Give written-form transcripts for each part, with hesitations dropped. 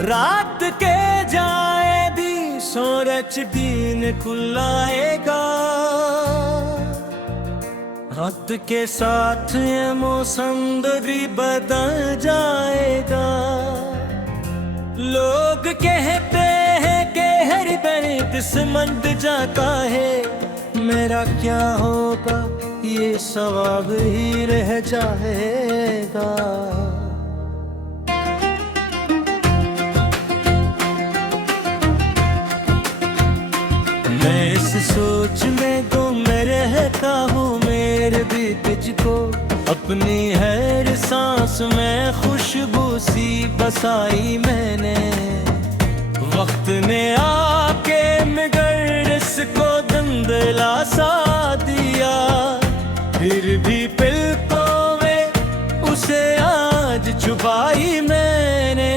रात के जाए दी सूरज दिन खुलाएगा। रात के साथ ये मौसम भी बदल जाएगा। लोग कहते हैं कि हर दर्द समझ जाता है, मेरा क्या होगा ये सवाल ही रह जाएगा। मैं इस सोच में गुम रहता हूँ, मेरे भी तुझको अपनी हर सांस में खुशबू सी बसाई मैंने। वक्त ने आके मगर इसको धुंधला सा दिया, फिर भी पलकों में उसे आज छुपाई मैंने।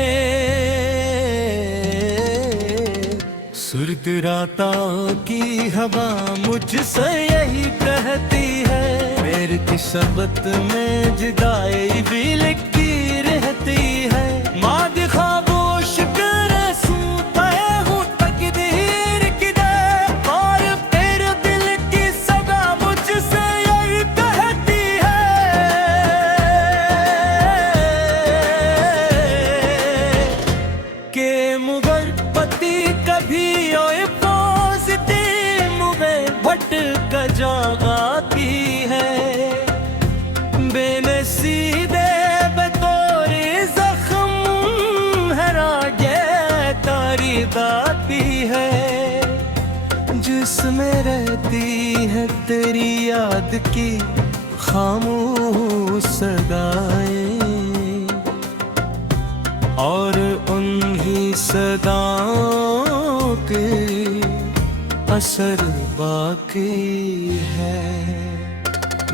सुर्द रातों की हवा मुझसे यही कहती है, मेरी किस्मत में जुदाई भी लिखी रहती है। माद खामोश करे सूता हूँ तकदीर की दे, और तेरे दिल की सदा मुझसे यही कहती है कि मुगर पति कभी भटक जाती है। बेनसीबे बतौरे जख्म हरा गया तारी दाती है, जिसमें रहती है तेरी याद की खामोश सदाएं, और उन्हीं सदाओं के असर बाकी है।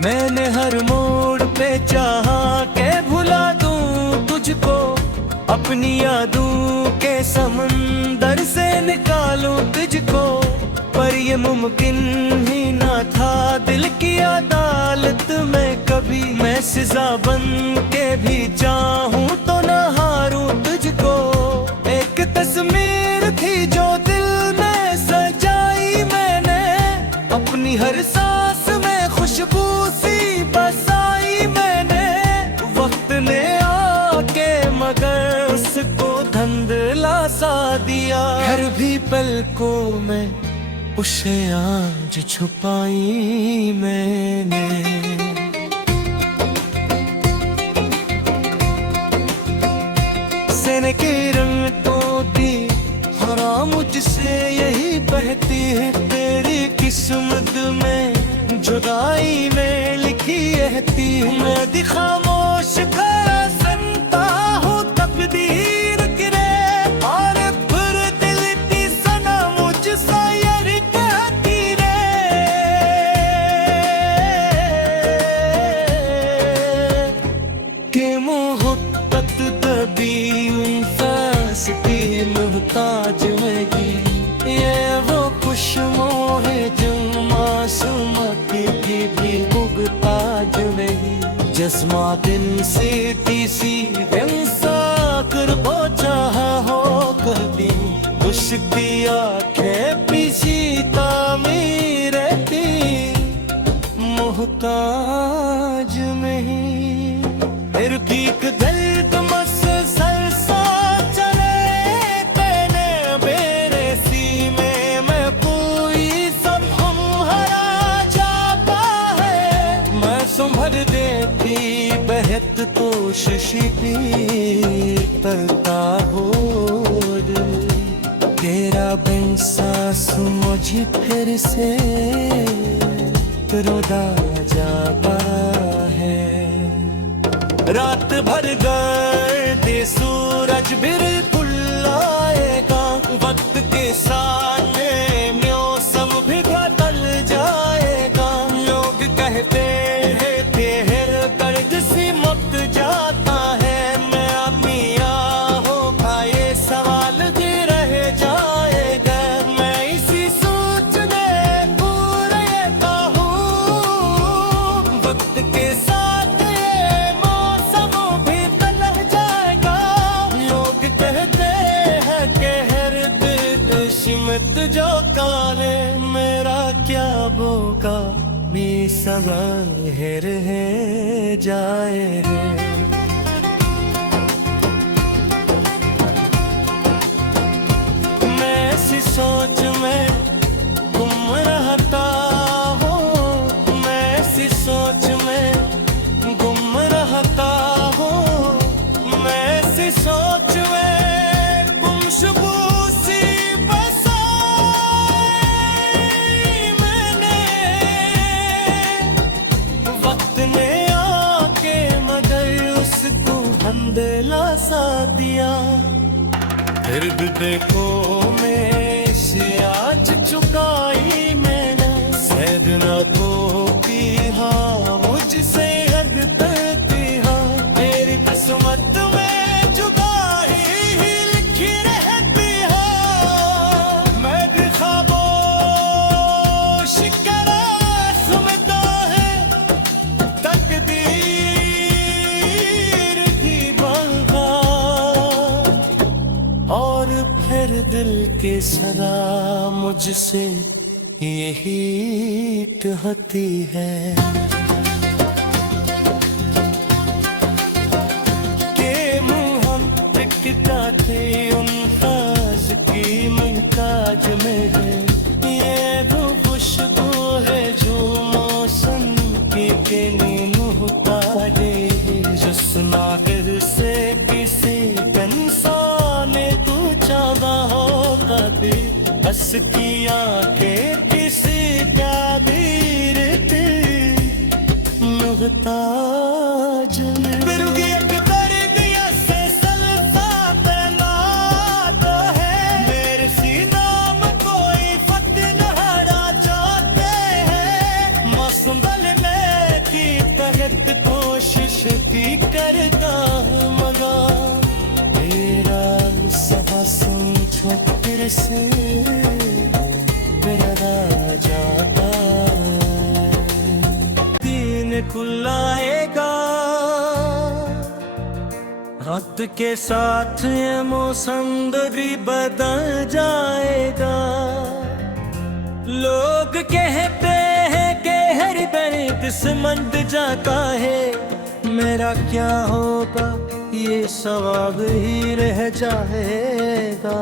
मैंने हर मोड़ पे चाहा के भुला दूं तुझको, अपनी यादों के समंदर से निकालूं तुझको, पर ये मुमकिन ही ना था दिल की अदालत में कभी। मैं सजा बन के भी चाहूं तो ना हारूं तुझको। एक तस्वीर थी जो दिल में सजाई मैंने, अपनी हर सांस में खुशबू सी बसाई मैंने। वक्त ने आके मगर उसको धुंधला सा दिया, हर भी पलकों में उसे आज छुपाई मैंने। सेने के रंग तो दी हरा मुझसे यही बहती है, तेरी किस्मत में जुदाई में लिखी रहती हूँ। मैं खामोश खड़ा सुनता हूँ तकदीर गिरे, और फिर दिल की सना मुझसे यही कहती रे कि मोहब्बत दबी उन फासती मुहताज होगी। ये वो खुशबू है जो मासूम की भी मुहताज नहीं। जस्मा दिन से तीसी इंसा कर पहुंचा हो कभी, उसकी आंखें पीछी तामीर रहती मुहताज नहीं। फिर भी दर्द मसल सा चले तेने मेरे सीने में, कोई सब हम हरा जाता है। मैं संभल देती बहत कोशिश भी करता हो, तेरा बेसास मुझे फिर से रुदा जाता है। रात भर गर्दे सूरज बिल्कुल आएगा, वक्त के साथ मौसम भी बदल जाएगा। लोग कहते हैं तेहर दर्द से मुक्त जाता है, मैं अपनी आहों का ये सवाल भी रह जाएगा। मैं इसी सोच में पूरा रहता हूँ, वक्त के साथ ये मौसम भी बदल जाएगा। लोग कहते बोगा मी सवाल रह जाए रे। मैं ऐसी सोच में गुम रहता हूँ, मैं ऐसी सोच में गुम रहता हूँ, मैं ऐसी सोच में गुमशुबू सी बसाई मैंने। वक्त ने आके मगर उसको अंधेला सा दिया। फिर भी देखो मैं से आज चुकाई मैंने। सैदना को भी हाँ मुझसे हद तक हाँ, मेरी किस्मत में जुदाई ही लिखी रहती है। मैं भी खामोश करा सुनता है तकदीर की बंगा। और फिर दिल के सरा मुझसे यही कहती है कि मुँह हम दिखता थे उन खास की मुमताज में है। ये वो खुशबू है जो मौसम की मुहताज है। जिसना दिल से किसी इंसान तू चाहा होगा भी बस की आंखें किसी का दीर मुहताज बिरुगी अकबर दिया से सलसा पहला तो है। मेरे सीनाम कोई फतेह नहरा जाते हैं। मौसम बदलने की तहत कोशिश की करता मगर तेरा सभा सुन फिर से मेरा जाता। दिन खुलाएगा रात के साथ ये मौसम भी बदल जाएगा। लोग कहते हैं कि हर दर्द किस्मत जाता है। मेरा क्या होगा ये सवाल ही रह जाएगा।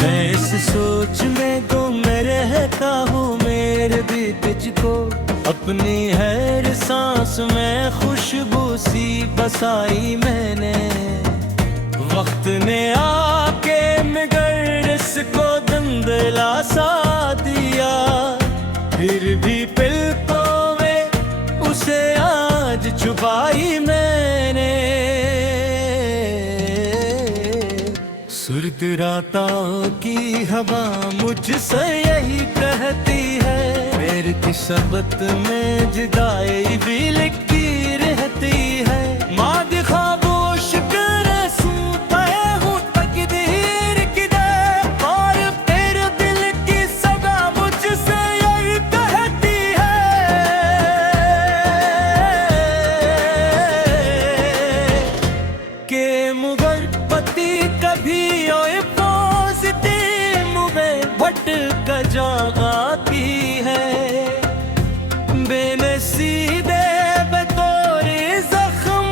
मैं इस सोच में गुम रहता हूँ। मेरे भी तुझको अपनी हर सांस में खुशबू सी बसाई मैंने। वक्त ने आके मगर इसको धुंधला सा दिया। फिर भी पलकों में उसे आज छुपाई मैंने। सुर्द रातों की हवा मुझसे यही कहती है। मेरी किस्मत में जुदाई भी लिखी रहती है। माद खामोश करे सूता हूँ तकदीर की दे। और तेरे दिल की सदा मुझसे यही कहती है कि मुगर पति कभी ओए पॉजिटिव में भटक जाती है। बेनसीबे बतौरे जख्म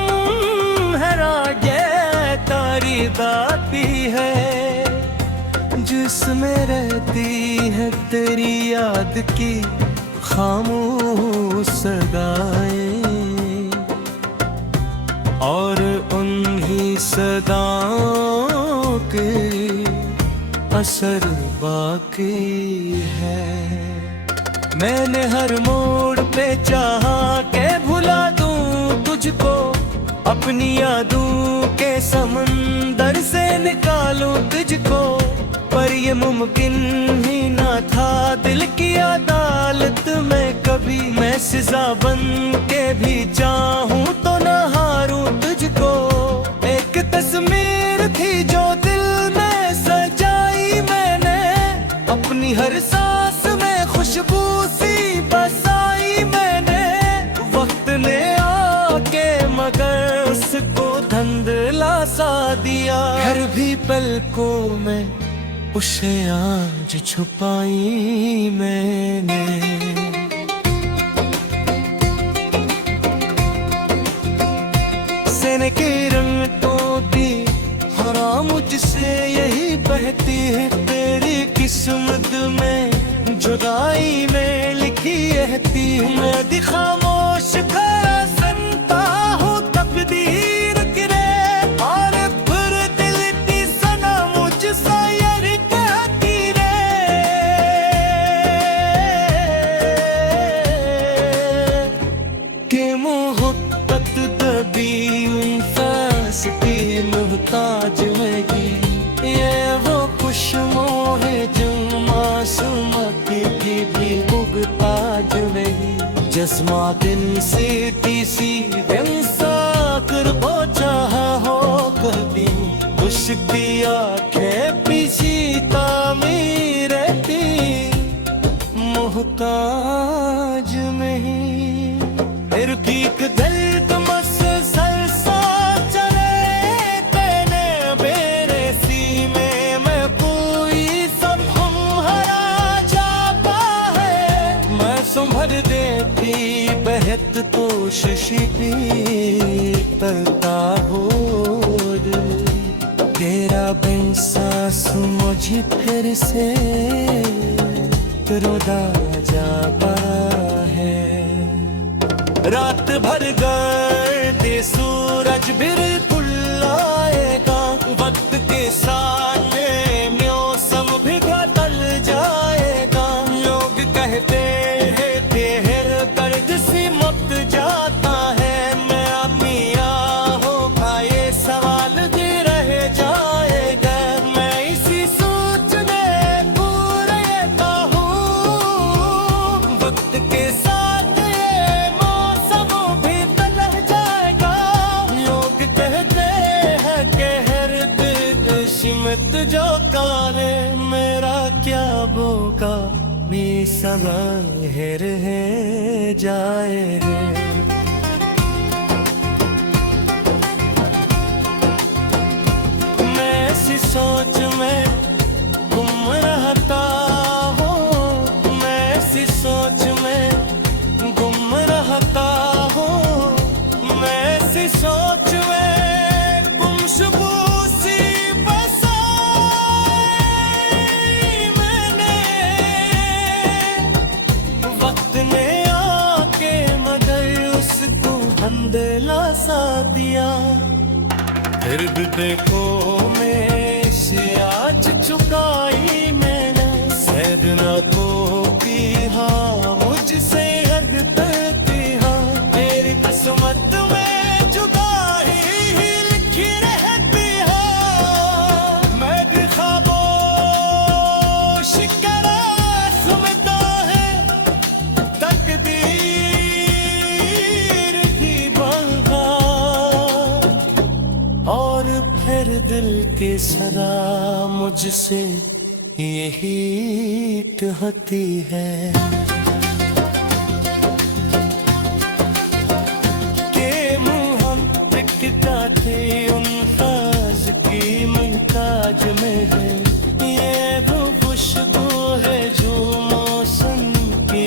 हरा गया तारी दाती है। जिसमें रहती है तेरी याद की खामोश सदाएं। और उन्हीं सदाओं के असर बाकी है। मैंने हर मोड़ पे चाहा के भुला दूं तुझको। अपनी यादों के समंदर से निकालूं तुझको। पर ये मुमकिन ही ना था दिल की अदालत में कभी। मैं सजा बन के भी चाहूं तो ना हारूं तुझको। एक तस्वीर थी जो दिल में सजाई मैंने। अपनी हर सांस में खुशबू सी बसाई मैंने। वक्त ने आके मगर उसको धंध धुंधला सा दिया। हर भी पलकों में उसे आज छुपाई मैंने। सीने के रंगों की हरा मुझसे यही बहती है। तेरी किस्मत में जुदाई में लिखी रहती है। मैं खामोश खड़ा सुनता हूँ तकदीर गिरे, और फिर दिल की सना मुझसे यार कहती रे कि मोहब्बत दबी उनफास की मुहताज में ये वो खुशबू है जो मासूमत की भी मुहताज में। जस्मा दिन से तीसी दिन साकर पहुंचा हो कभी, उसकी आंखें पीछी तामीर रहती मुहताज में ही। फिर भी दर्द मसल सा चले तेने मेरे सीने में, कोई सब हम हरा जाता है। मैं संभर देती बहत कोशिश करता हो दिल, तेरा बेसास मुझे फिर से रुदा जाता है। रात भर गर्दे सूरज बिल्कुल आएगा, वक्त के साथ मौसम भी बदल जाएगा। लोग कहते हैं तेहर दर्द से मुक्त जाता है। मैं मिया होगा ये सवाल भी रह जाएगा। मैं इसी सोच में पूरा रहता हूँ, वक्त के साथ ये मौसम भी बदल जाएगा। लोग कहते हैं कि हर दिल सिमत जो कारे, मेरा क्या बोका सवाहिर है जाए रे। मैं ऐसी सोच में गुम रहता हूँ, मैं ऐसी सोच में गुम रहता हूँ। मैं ऐसी सोच में गुमशुबू सी दिला सा दिया। फिर भी देखो मैं से आज चुकाई मैंने। सैदना को भी हाँ मुझसे हद तक हाँ, मेरी किस्मत में जुदाई ही लिखी रहती है। मैं भी खामोश करा सुनता है तकदीर, फिर दिल के सरा मुझसे यही कहती है कि मोहब्बत थे उन खास की मुमताज में है। ये वो खुशबू है जो मौसम की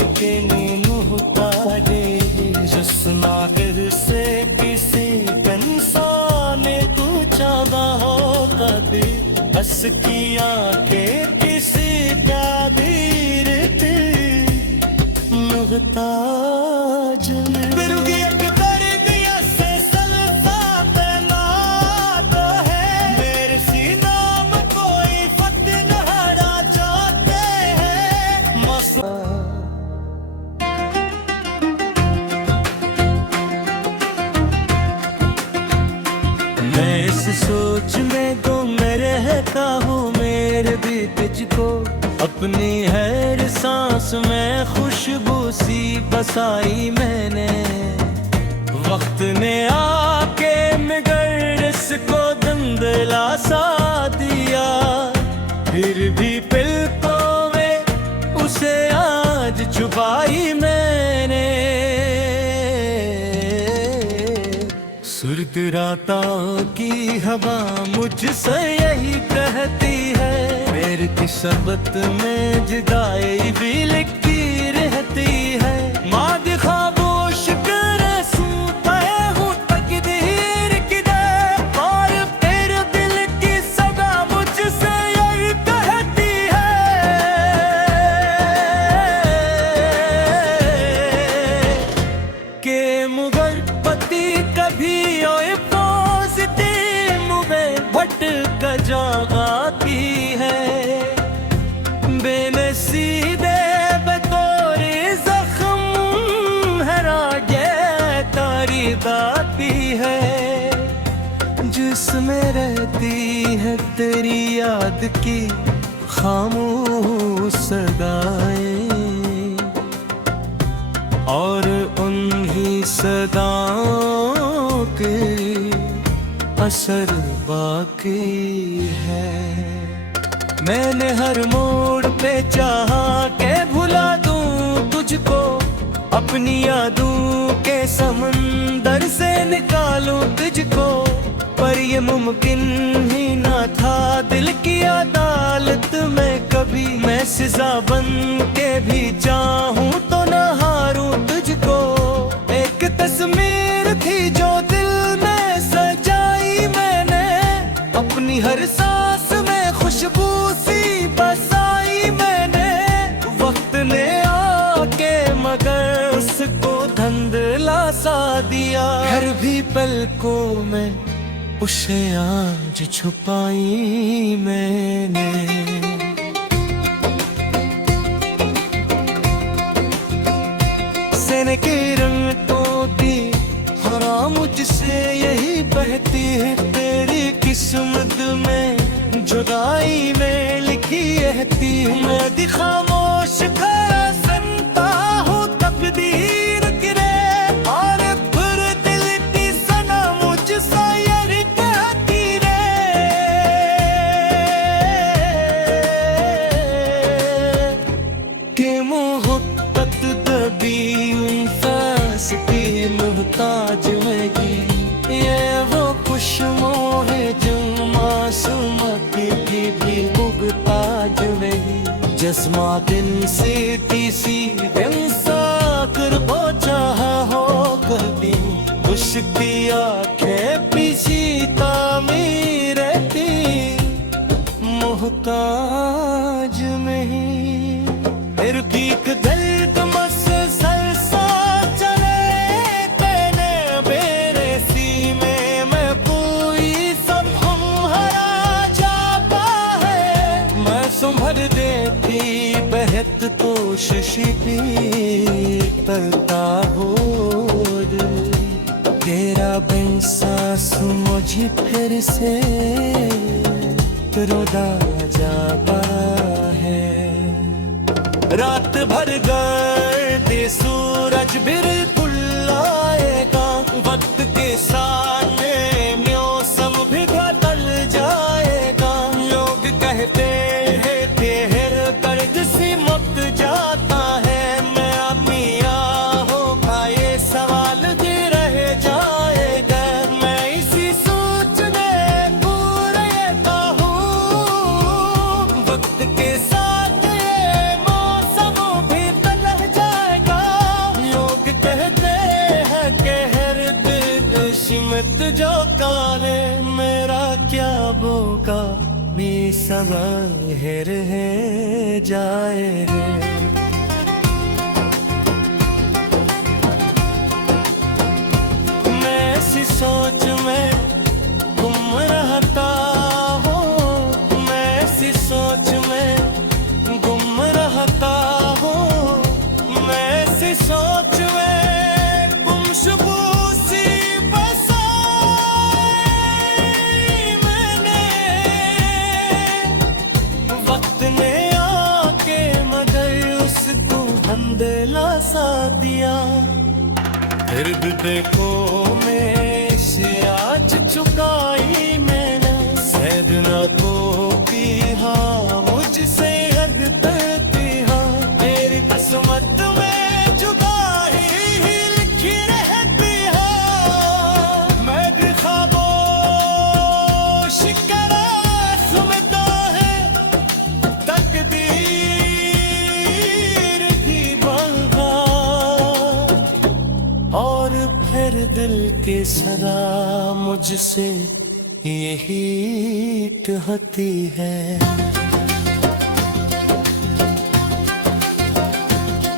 मुहताज है। जिसना दिल से किसी इंसान तू चाहता होगा भी, बस की आंखें किसी का धीर थी मुहताज में। मैं इस सोच में गुम रहता हूँ, मेरे भी तुझको अपनी हर सांस में खुशबू सी बसाई मैंने। वक्त ने आके मगर इसको धुंधला सा दिया। फिर भी पलकों में उसे आज छुपाई मैंने। सुरतरा रातों की हवा मुझसे यही कहती है, मेरी किस्मत में जुदाई भी लिखी रहती है। माद खामोश करे सूता हूँ तकदीर की दे, और तेरे दिल की सदा मुझसे यही कहती है कि मुगर पति कभी ओए भटक जाती है, बेनसीबे बतौरे जख्म हरा गया तारी दाती है, जिसमें रहती है तेरी याद की खामोश सदाएं, और उन्हीं सदाओं के असर बाकी है। मैंने हर मोड़ पे चाहा के भुला दूं तुझको, अपनी यादों के समंदर से निकालूं तुझको, पर ये मुमकिन ही ना था दिल की अदालत में कभी। मैं सजा बन के भी चाहूं तो ना हारूं तुझको, एक तस्वीर थी जो दिल में सजाई मैंने, अपनी हर सांस में खुशबू सी बसाई मैंने। वक्त ने आके मगर उसको धंधला सा दिया, हर भी पलकों में उसे आज छुपाई मैंने। सेने के रंग तो दी हरा मुझसे यही बहती है, तेरी किस्मत में जुदाई में लिखी रहती है। मैं खामोश खड़ा सुनता हूँ तकदीर गिरे, और फिर दिल की सना मुझसे यही कहती रे कि मोहब्बत दबी इंसास की मोहताज होगी, ये वो खुशबू है जो मासूम की भी मुगताज होगी। जस्मा दिन से तीसी दिन साकर पहुंचा हो कभी, उसकी आंखें पीछी तामीर रहती मोहताज में ही। फिर भी एक दर्द मसल सा चले तेने मेरे सीने में, कोई सब हम हरा जाता है। मैं संभर देती बहत कोशिश भी करता हो, तेरा बेसास मुझे फिर से रुदा जाता है। रात भर गर्दे सूरज बिल्कुल आएगा, वक्त के साथ मौसम भी बदल जाएगा। लोग कहते हैं तेहर कर्ज से मुक्त जाता है, मैं मिया होगा ये सवाल भी रह जाएगा। मैं इसी सोचने पूरा रहता हूँ, वक्त के साथ जो काले मेरा क्या बोका बेसबर है जाए रे। मैं ऐसी सोच में गुम रहता हूँ, मैं ऐसी सोच में गुम रहता हूँ, मैं ऐसी सोच में गुमशुबू सा दिया। फिर भी देखो मैं से आज चुकाई मैंने, सैदना को भी हाँ मुझसे हद करती हाँ, तेरी किस्मत में जुदाई ही लिखी रहती है। मैं भी ख्वाबों सदा मुझसे यही कहती है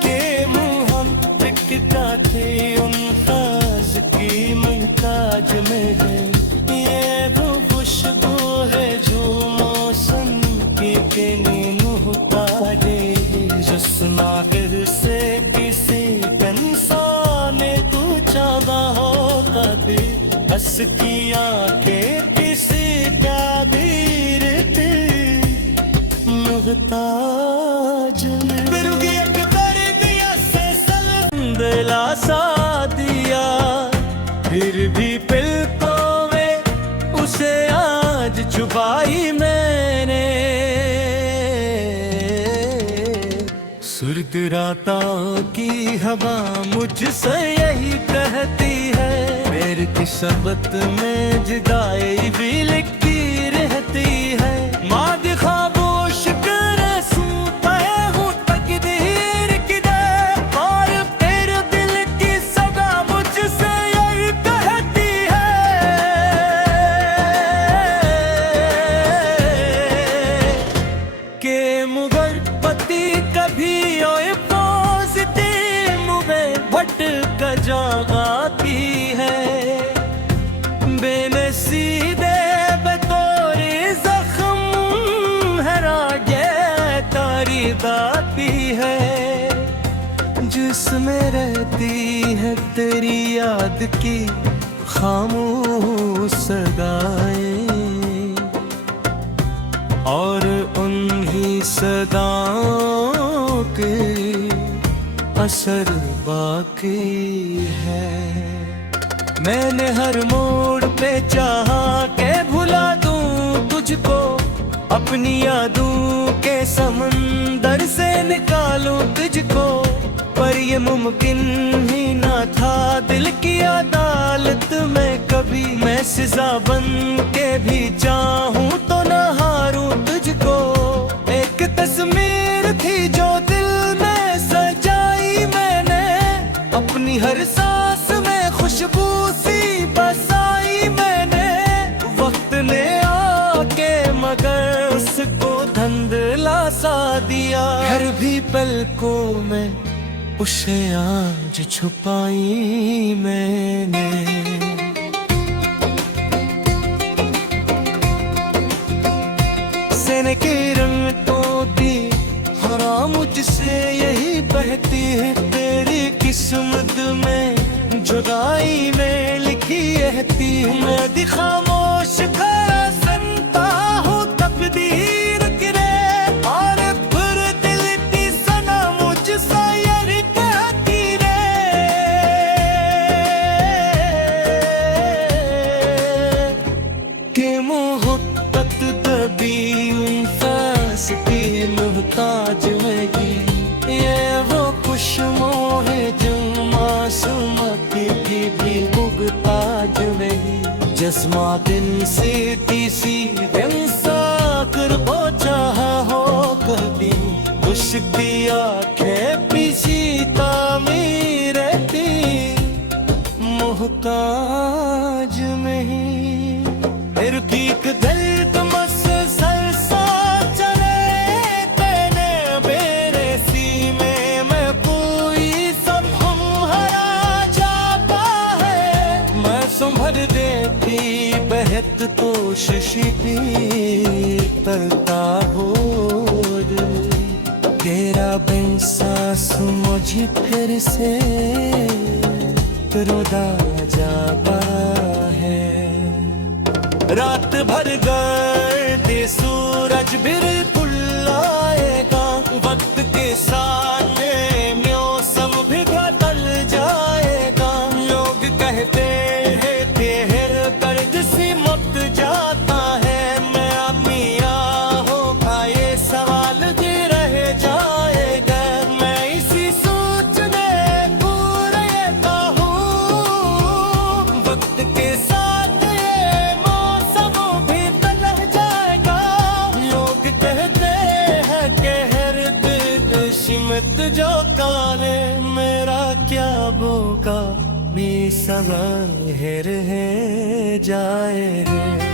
कि मुँह हम टिकटा थे उन खास की महताज में है। ये वो खुशबू है जो मौसम की मुहताज है। जिसना दिल से किसी इंसान ने तू चाहा होगा दिल हंस की आंखें किसी का धीर मुहताज में फिर एक दर्दिया से दिलासा दिया। फिर भी पलकों में उसे आज छुपाई मैंने। सुर्द रातों की हवा मुझसे यही कहती है मेरी किस्मत में जुदाई भी लिखी रहती है। माद खामोश करे सूता हूँ तकदीर की दे और फिर दिल की सदा मुझसे यही कहती है कि मुगर पति कभी ओए पॉजिटिव में भटक जाती है। बेनसीबे बतौरे जख्म हरा ये तारी दाती है जिसमें रहती है तेरी याद की खामोश सदाएं और उन्हीं सदाओं के असर बाकी है। मैंने हर मोड़ पे चाहा के भुला दूं तुझको अपनी यादों के समंदर से निकालूं तुझको पर ये मुमकिन ही ना था दिल की अदालत में कभी मैं सजा बन के भी चाहूं तो ना हारूं तुझको। एक तस्वीर थी जो दिल में सजाई मैंने अपनी हर सांस में खुशबू सी बसाई मैंने। वक्त ने आके मगर उसको धुंधला सा दिया। हर भी पलकों में उसे आज छुपाई मैंने। सेने के रंग तो दी हरा मुझसे यही बहती है तेरी किस्मत में जुदाई में लिखी रहती हूँ। मैं खामोश खड़ा सुनता हूँ तकदीर गिरे और फिर दिल की सना मुझसे यही कहती रे कि मोहब्बत दबी उन फास की मुहताज में की। ये वो खुशबू है जो मासूम की भी मुहताज में। जिस्मा दिन से तीसी दिन साकर हो चाहा हो कभी उसकी आंखें पीसी तामीर रहती मुहताज में ही। फिर भी एक दर्द मसल सा चले तेने मेरे सीने में कोई सब हम हरा जाता है। मैं संभल देती बहत कोशिश भी करता हो तेरा बेसास मुझे फिर से रुदा जाता है। रात भर गर्दे सूरज बिल्कुल आएगा वक्त के साथ मौसम भी बदल जाएगा। लोग कहते हैं तेहर दर्द से मुक्त जाता है। मैं मिया होगा ये सवाल भी रह जाएगा। मैं इसी सोचने पूरे रहता हूँ वक्त के साथ ये मौसम भी बदल जाएगा। लोग कहते हैं कि हर दिल सिमत जो काले मेरा क्या होगा। सदा रह जाए है।